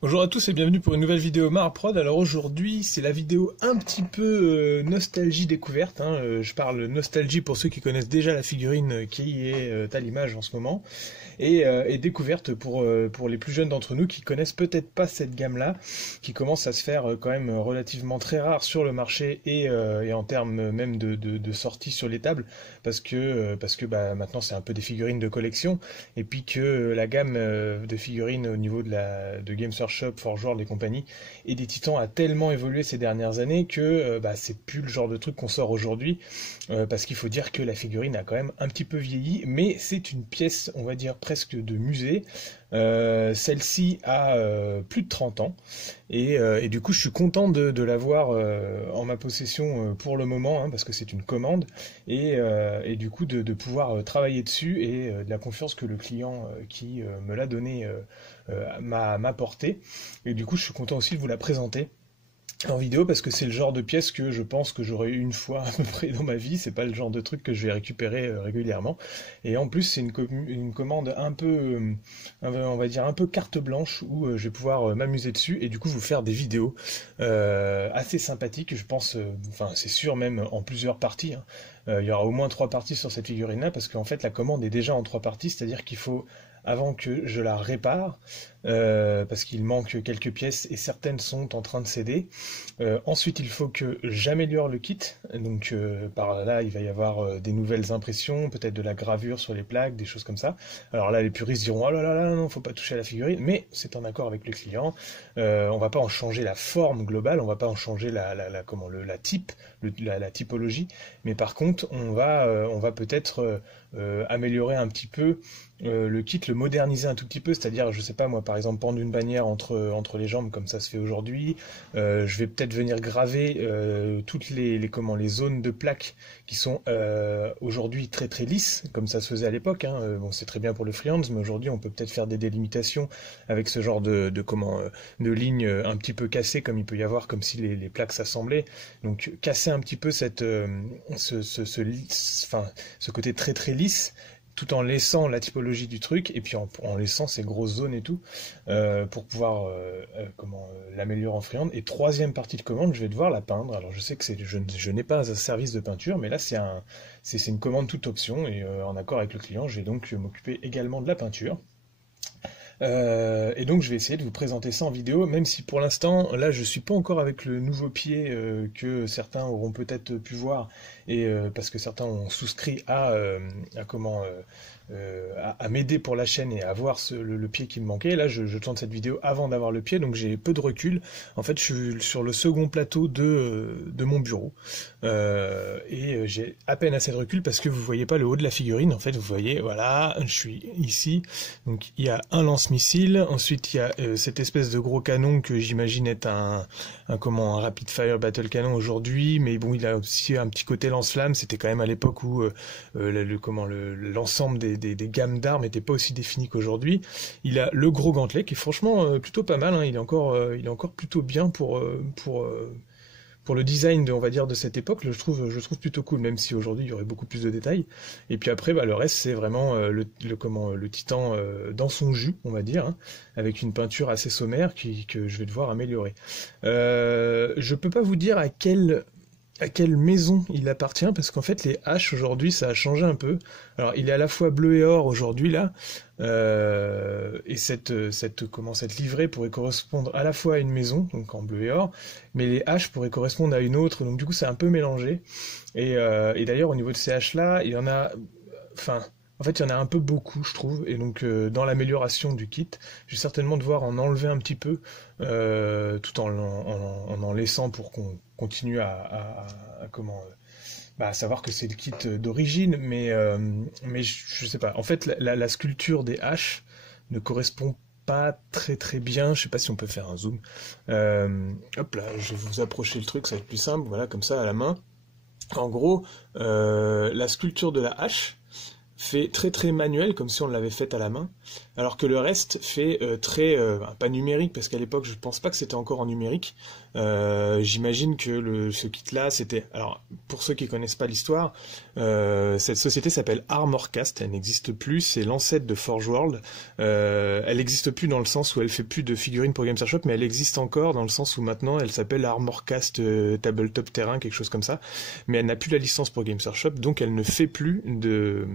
Bonjour à tous et bienvenue pour une nouvelle vidéo Marprod. Alors aujourd'hui c'est la vidéo un petit peu nostalgie découverte, hein. Je parle nostalgie pour ceux qui connaissent déjà la figurine qui est à l'image en ce moment, et découverte pour les plus jeunes d'entre nous qui connaissent peut-être pas cette gamme-là, qui commence à se faire quand même relativement très rare sur le marché et en termes même de sortie sur les tables, parce que bah, maintenant c'est un peu des figurines de collection, et puis que la gamme de figurines au niveau de Games Workshop, Forge World et compagnie, et des Titans a tellement évolué ces dernières années que bah, c'est plus le genre de truc qu'on sort aujourd'hui, parce qu'il faut dire que la figurine a quand même un petit peu vieilli, mais c'est une pièce, on va dire, presque de musée. Celle-ci a plus de 30 ans, et du coup je suis content de l'avoir en ma possession pour le moment, hein, parce que c'est une commande, et du coup de pouvoir travailler dessus, et de la confiance que le client qui me l'a donné m'a porté. Et du coup, je suis content aussi de vous la présenter en vidéo parce que c'est le genre de pièce que je pense que j'aurai eu une fois à peu près dans ma vie. C'est pas le genre de truc que je vais récupérer régulièrement. Et en plus, c'est une commande un peu, on va dire un peu carte blanche où je vais pouvoir m'amuser dessus et du coup vous faire des vidéos assez sympathiques. Je pense, enfin c'est sûr même en plusieurs parties, hein. Il y aura au moins 3 parties sur cette figurine-là parce qu'en fait la commande est déjà en 3 parties, c'est-à-dire qu'il faut avant que je la répare, parce qu'il manque quelques pièces et certaines sont en train de céder. Ensuite, il faut que j'améliore le kit, donc par là, il va y avoir des nouvelles impressions, peut-être de la gravure sur les plaques, des choses comme ça. Alors là, les puristes diront « Oh là là là, non, faut pas toucher à la figurine », mais c'est en accord avec le client. On va pas en changer la forme globale, on va pas en changer la typologie, mais par contre, on va peut-être améliorer un petit peu le kit, le moderniser un tout petit peu, c'est-à-dire, je sais pas moi, par exemple, pendre une bannière entre les jambes comme ça se fait aujourd'hui. Je vais peut-être venir graver toutes les zones de plaques qui sont aujourd'hui très très lisses, comme ça se faisait à l'époque, hein. Bon, c'est très bien pour le freehand, mais aujourd'hui on peut peut-être faire des délimitations avec ce genre de lignes un petit peu cassées, comme il peut y avoir, comme si les plaques s'assemblaient. Donc casser un petit peu ce côté très très lisse, tout en laissant la typologie du truc, et puis en laissant ces grosses zones et tout, pour pouvoir l'améliorer en freehand. Et troisième partie de commande, je vais devoir la peindre. Alors je sais que je n'ai pas un service de peinture, mais là c'est une commande toute option, et en accord avec le client, je vais donc m'occuper également de la peinture. Et donc je vais essayer de vous présenter ça en vidéo, même si pour l'instant, là je suis pas encore avec le nouveau pied que certains auront peut-être pu voir, et parce que certains ont souscrit à m'aider pour la chaîne et à voir le pied qui me manquait. Là je tourne cette vidéo avant d'avoir le pied, donc j'ai peu de recul. En fait je suis sur le second plateau de mon bureau, et j'ai à peine assez de recul parce que vous voyez pas le haut de la figurine. En fait vous voyez, voilà, je suis ici, donc il y a un lance-missile, ensuite il y a cette espèce de gros canon que j'imagine être un rapid fire battle canon aujourd'hui, mais bon il a aussi un petit côté lance-flamme. C'était quand même à l'époque où l'ensemble des gammes d'armes n'était pas aussi défini qu'aujourd'hui. Il a le gros gantelet qui est franchement plutôt pas mal, hein. Il est encore plutôt bien pour le design on va dire de cette époque. Je trouve plutôt cool, même si aujourd'hui il y aurait beaucoup plus de détails. Et puis après, bah, le reste c'est vraiment le Titan dans son jus, on va dire, hein, avec une peinture assez sommaire que je vais devoir améliorer. Je peux pas vous dire à quelle maison il appartient, parce qu'en fait les haches aujourd'hui ça a changé un peu. Alors il est à la fois bleu et or aujourd'hui là, et cette livrée pourrait correspondre à la fois à une maison, donc en bleu et or, mais les haches pourraient correspondre à une autre, donc du coup c'est un peu mélangé. Et d'ailleurs au niveau de ces haches là, il y en a, enfin, en fait, il y en a un peu beaucoup, je trouve, et donc dans l'amélioration du kit, je vais certainement devoir en enlever un petit peu, tout en laissant pour qu'on continue à savoir que c'est le kit d'origine, mais je sais pas. En fait, la sculpture des haches ne correspond pas très très bien. Je sais pas si on peut faire un zoom. Hop là, je vais vous approcher le truc, ça va être plus simple. Voilà, comme ça à la main. En gros, la sculpture de la hache, fait très manuel, comme si on l'avait fait à la main, alors que le reste fait pas numérique, parce qu'à l'époque je pense pas que c'était encore en numérique. J'imagine que ce kit-là, c'était... Alors, pour ceux qui connaissent pas l'histoire, cette société s'appelle Armorcast, elle n'existe plus, c'est l'ancêtre de Forge World. Elle n'existe plus dans le sens où elle fait plus de figurines pour Games Workshop, mais elle existe encore dans le sens où maintenant elle s'appelle Armorcast Tabletop Terrain, quelque chose comme ça, mais elle n'a plus la licence pour Games Workshop, donc elle ne fait plus de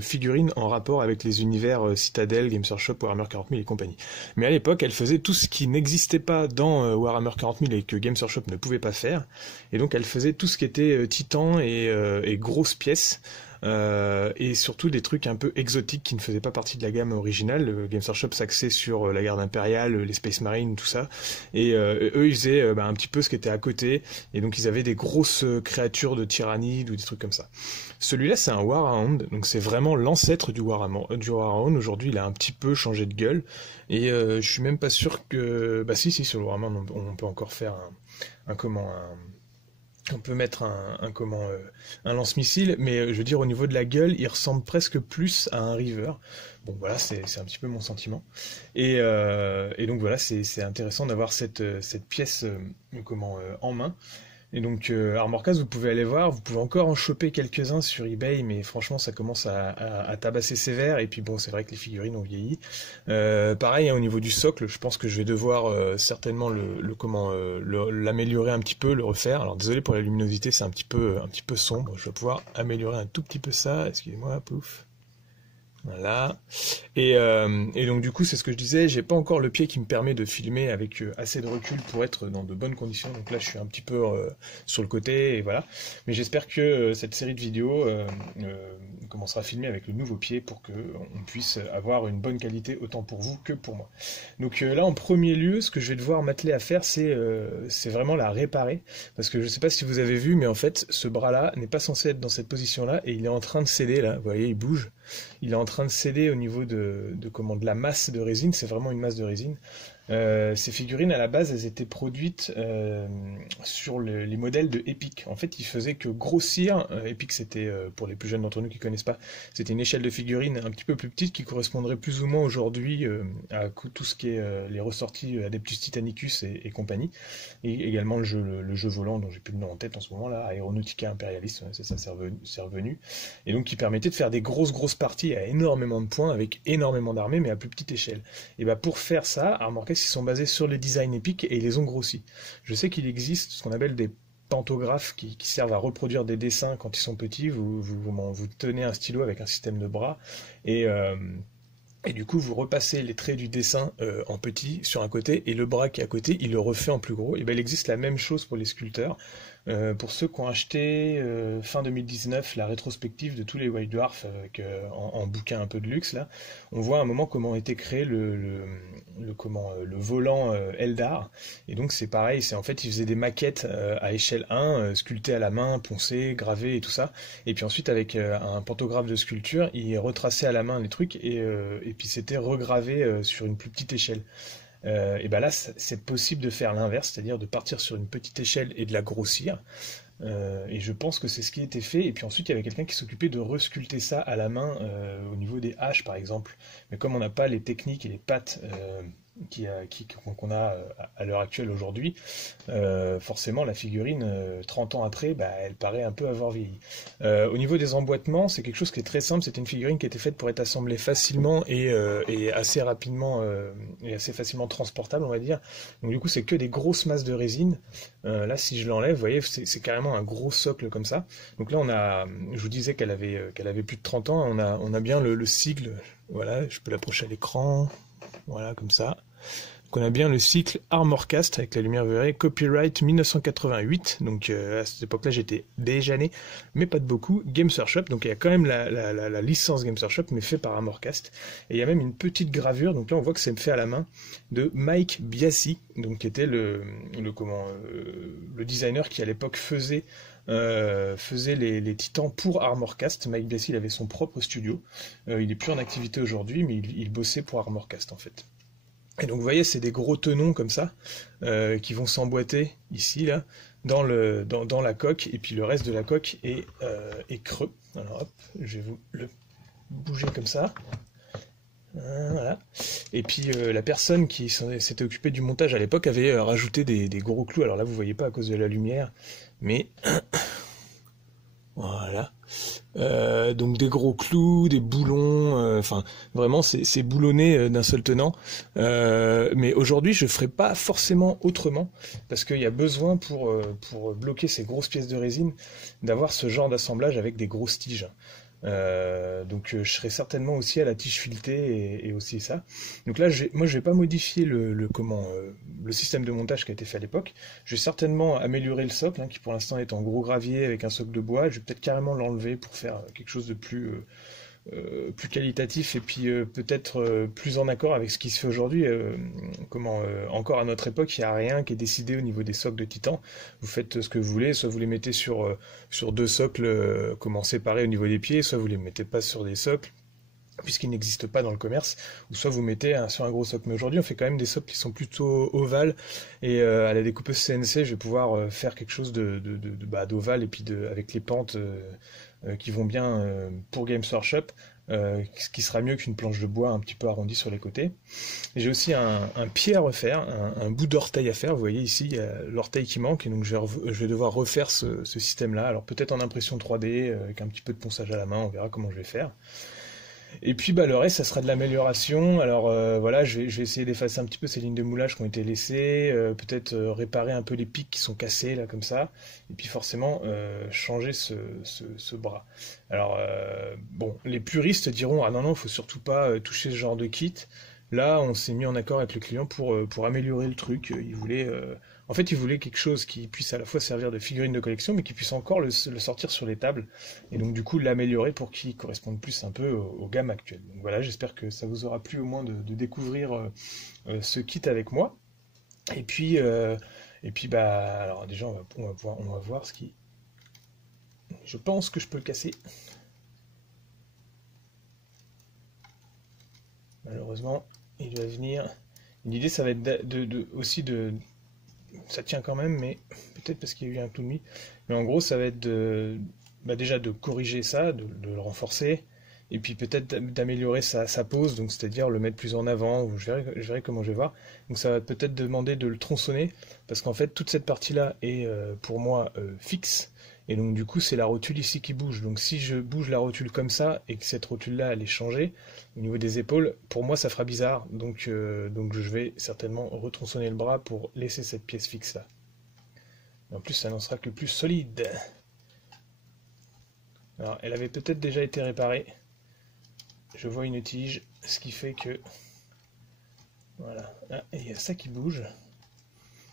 figurines en rapport avec les univers Citadel, Games Workshop, Warhammer 40 000 et compagnie. Mais à l'époque, elle faisait tout ce qui n'existait pas dans Warhammer 40 000 et que Games Workshop ne pouvait pas faire, et donc elle faisait tout ce qui était titan et grosses pièces, et surtout des trucs un peu exotiques qui ne faisaient pas partie de la gamme originale. Games Workshop s'axait sur la garde impériale, les Space Marines, tout ça, et eux ils faisaient un petit peu ce qui était à côté, et donc ils avaient des grosses créatures de tyrannides ou des trucs comme ça. Celui-là c'est un Warhound, donc c'est vraiment l'ancêtre du Warhound. Aujourd'hui il a un petit peu changé de gueule, et je suis même pas sûr que... Bah si, sur le Warhound on peut encore faire on peut mettre un lance-missile, mais je veux dire au niveau de la gueule, il ressemble presque plus à un Reaver. Bon voilà, c'est un petit peu mon sentiment. Et donc voilà, c'est intéressant d'avoir cette pièce en main. Et donc Armorcast, vous pouvez aller voir, vous pouvez encore en choper quelques-uns sur eBay, mais franchement ça commence à tabasser sévère, et puis bon c'est vrai que les figurines ont vieilli. Pareil au niveau du socle, je pense que je vais devoir certainement l'améliorer un petit peu, le refaire. Alors désolé pour la luminosité, c'est un petit peu sombre, je vais pouvoir améliorer un tout petit peu ça, excusez-moi, pouf. Voilà. Et donc du coup c'est ce que je disais, j'ai pas encore le pied qui me permet de filmer avec assez de recul pour être dans de bonnes conditions, donc là je suis un petit peu sur le côté et voilà, mais j'espère que cette série de vidéos commencera à filmer avec le nouveau pied pour que on puisse avoir une bonne qualité autant pour vous que pour moi. Donc là en premier lieu ce que je vais devoir m'atteler à faire c'est vraiment la réparer, parce que je sais pas si vous avez vu mais en fait ce bras là n'est pas censé être dans cette position là et il est en train de céder là, vous voyez il bouge. Il est en train de céder au niveau de la masse de résine, c'est vraiment une masse de résine. Ces figurines, à la base, elles étaient produites sur les modèles de Epic. En fait, ils faisaient que grossir. Epic, c'était, pour les plus jeunes d'entre nous qui ne connaissent pas, c'était une échelle de figurines un petit peu plus petite qui correspondrait plus ou moins aujourd'hui à tout ce qui est les ressorties Adeptus Titanicus et compagnie. Et également le jeu volant dont j'ai plus le nom en tête en ce moment, là, Aeronautica Imperialis, c'est ça, c'est revenu. Et donc qui permettait de faire des grosses parties à énormément de points, avec énormément d'armées, mais à plus petite échelle. Et bah pour faire ça, Armorcast ils sont basés sur les designs Epic et ils les ont grossis. Je sais qu'il existe ce qu'on appelle des pantographes qui servent à reproduire des dessins quand ils sont petits. Vous tenez un stylo avec un système de bras et du coup, vous repassez les traits du dessin en petit sur un côté, et le bras qui est à côté, il le refait en plus gros. Et ben, il existe la même chose pour les sculpteurs. Pour ceux qui ont acheté fin 2019 la rétrospective de tous les White Dwarfs en bouquin un peu de luxe, là, on voit à un moment comment a été créé le volant Eldar. Et donc c'est pareil, en fait ils faisaient des maquettes à échelle 1, sculptées à la main, poncées, gravées et tout ça. Et puis ensuite avec un pantographe de sculpture, ils retraçaient à la main les trucs et puis c'était regravé sur une plus petite échelle. Et ben là, c'est possible de faire l'inverse, c'est-à-dire de partir sur une petite échelle et de la grossir. Et je pense que c'est ce qui a été fait. Et puis ensuite, il y avait quelqu'un qui s'occupait de resculpter ça à la main au niveau des haches, par exemple. Mais comme on n'a pas les techniques et les pattes qu'on a à l'heure actuelle aujourd'hui, forcément la figurine 30 ans après elle paraît un peu avoir vieilli. Au niveau des emboîtements, c'est quelque chose qui est très simple, c'était une figurine qui était faite pour être assemblée facilement et assez rapidement et assez facilement transportable, on va dire. Donc du coup c'est que des grosses masses de résine. Là si je l'enlève, vous voyez c'est carrément un gros socle comme ça. Donc là je vous disais qu'elle avait plus de 30 ans, on a bien le sigle, voilà, je peux l'approcher à l'écran. Voilà, comme ça. Donc on a bien le cycle Armorcast avec la lumière, vous verrez, copyright 1988. Donc à cette époque-là, j'étais déjà né, mais pas de beaucoup. Games Workshop, donc il y a quand même la licence Games Workshop, mais fait par Armorcast. Et il y a même une petite gravure, donc là on voit que c'est fait à la main, de Mike Biassi, donc qui était le designer qui à l'époque faisait les titans pour Armorcast. Mike Biassi, il avait son propre studio. Il est plus en activité aujourd'hui, mais il bossait pour Armorcast en fait. Et donc vous voyez, c'est des gros tenons comme ça qui vont s'emboîter ici là dans la coque, et puis le reste de la coque est creux. Alors hop, je vais vous le bouger comme ça. Voilà. Et puis la personne qui s'était occupée du montage à l'époque avait rajouté des gros clous. Alors là, vous voyez pas à cause de la lumière, mais voilà. Donc des gros clous, des boulons, enfin vraiment c'est boulonné d'un seul tenant. Mais aujourd'hui je ferai pas forcément autrement parce qu'il y a besoin pour bloquer ces grosses pièces de résine d'avoir ce genre d'assemblage avec des grosses tiges. Donc je serai certainement aussi à la tige filetée et aussi ça. Donc là moi je vais pas modifier le système de montage qui a été fait à l'époque. Je vais certainement améliorer le socle qui pour l'instant est en gros gravier avec un socle de bois. Je vais peut-être carrément l'enlever pour faire quelque chose de plus qualitatif et puis peut-être plus en accord avec ce qui se fait aujourd'hui. Encore à notre époque, il n'y a rien qui est décidé au niveau des socles de titan. Vous faites ce que vous voulez, soit vous les mettez sur deux socles séparés au niveau des pieds, soit vous les mettez pas sur des socles puisqu'ils n'existent pas dans le commerce, ou soit vous mettez sur un gros socle. Mais aujourd'hui, on fait quand même des socles qui sont plutôt ovales, et à la découpeuse CNC, je vais pouvoir faire quelque chose d'ovale, et puis avec les pentes qui vont bien pour Games Workshop, ce qui sera mieux qu'une planche de bois un petit peu arrondie sur les côtés. J'ai aussi un pied à refaire, un bout d'orteil à faire. Vous voyez ici, il y a l'orteil qui manque, et donc je vais devoir refaire ce système-là. Alors peut-être en impression 3D, avec un petit peu de ponçage à la main, on verra comment je vais faire. Et puis le reste, ça sera de l'amélioration. Alors voilà, je vais essayer d'effacer un petit peu ces lignes de moulage qui ont été laissées, peut-être réparer un peu les pics qui sont cassés là comme ça, et puis forcément changer ce bras. Alors bon, les puristes diront ah non, faut surtout pas toucher ce genre de kit. Là, on s'est mis en accord avec le client pour améliorer le truc. Il voulait quelque chose qui puisse à la fois servir de figurine de collection, mais qui puisse encore le sortir sur les tables, et donc du coup l'améliorer pour qu'il corresponde plus un peu aux gammes actuelles. Donc voilà, j'espère que ça vous aura plu au moins de découvrir ce kit avec moi. Et puis alors déjà on va voir ce qui... Je pense que je peux le casser. Malheureusement, il va venir. L'idée, ça va être aussi de... Ça tient quand même, mais peut-être parce qu'il y a eu un tout demi. Mais en gros, ça va être déjà de corriger ça, de le renforcer, et puis peut-être d'améliorer sa pose, donc c'est-à-dire le mettre plus en avant. Je verrai comment je vais voir. Donc ça va peut-être demander de le tronçonner, parce qu'en fait, toute cette partie-là est pour moi fixe. Et donc du coup c'est la rotule ici qui bouge. Donc si je bouge la rotule comme ça et que cette rotule là elle est changée au niveau des épaules, pour moi ça fera bizarre. Donc je vais certainement retronçonner le bras pour laisser cette pièce fixe là. Et en plus ça n'en sera que plus solide. Alors elle avait peut-être déjà été réparée. Je vois une tige, ce qui fait que... Voilà. Ah, et il y a ça qui bouge.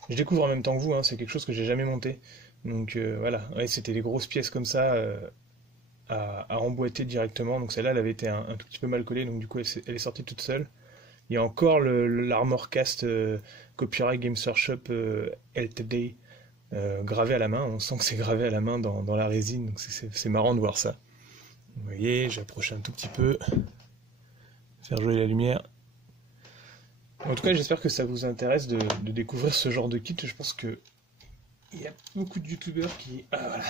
Je découvre en même temps que vous, c'est quelque chose que j'ai jamais monté. Donc voilà, ouais, c'était des grosses pièces comme ça à emboîter directement. Donc celle-là, elle avait été un tout petit peu mal collée, donc du coup elle est sortie toute seule. Il y a encore l'Armorcast Copyright Games Workshop LTD gravé à la main. On sent que c'est gravé à la main dans la résine, donc c'est marrant de voir ça. Vous voyez, j'approche un tout petit peu, faire jouer la lumière. En tout cas, j'espère que ça vous intéresse de découvrir ce genre de kit. Je pense que il y a beaucoup de youtubeurs qui... Ah voilà.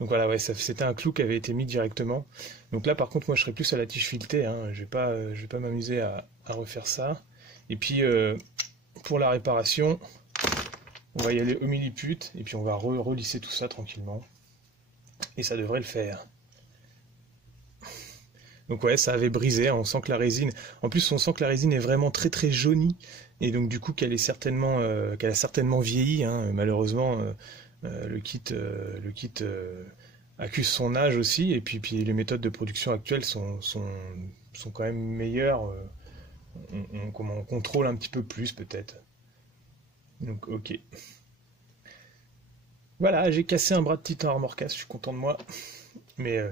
Donc voilà, ouais, c'était un clou qui avait été mis directement. Donc là, par contre, moi, je serais plus à la tige filetée. Je vais pas m'amuser à refaire ça. Et puis, pour la réparation, on va y aller au milliput. Et puis, on va relisser tout ça tranquillement. Et ça devrait le faire. Donc ouais, ça avait brisé, on sent que la résine... En plus, on sent que la résine est vraiment très très jaunie, et donc du coup qu'elle a certainement vieilli, malheureusement, le kit accuse son âge aussi, et puis les méthodes de production actuelles sont quand même meilleures, on contrôle un petit peu plus peut-être. Donc ok. Voilà, j'ai cassé un bras de Titan Armorcast, je suis content de moi. Mais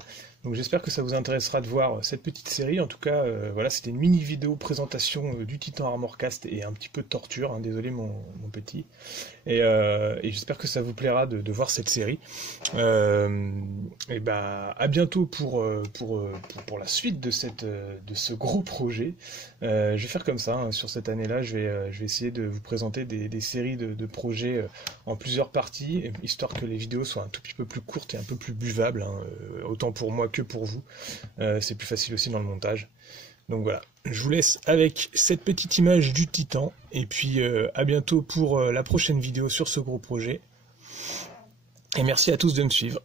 donc j'espère que ça vous intéressera de voir cette petite série. En tout cas, voilà, c'était une mini vidéo présentation du Titan Armorcast et un petit peu de torture. Désolé mon petit. Et j'espère que ça vous plaira de voir cette série. Et à bientôt pour la suite de ce gros projet. Je vais faire comme ça sur cette année-là. Je vais essayer de vous présenter des séries de projets en plusieurs parties, histoire que les vidéos soient un tout petit peu plus courtes et un peu plus buvables, autant pour moi que pour vous. C'est plus facile aussi dans le montage. Donc voilà, je vous laisse avec cette petite image du Titan, et puis à bientôt pour la prochaine vidéo sur ce gros projet. Et merci à tous de me suivre.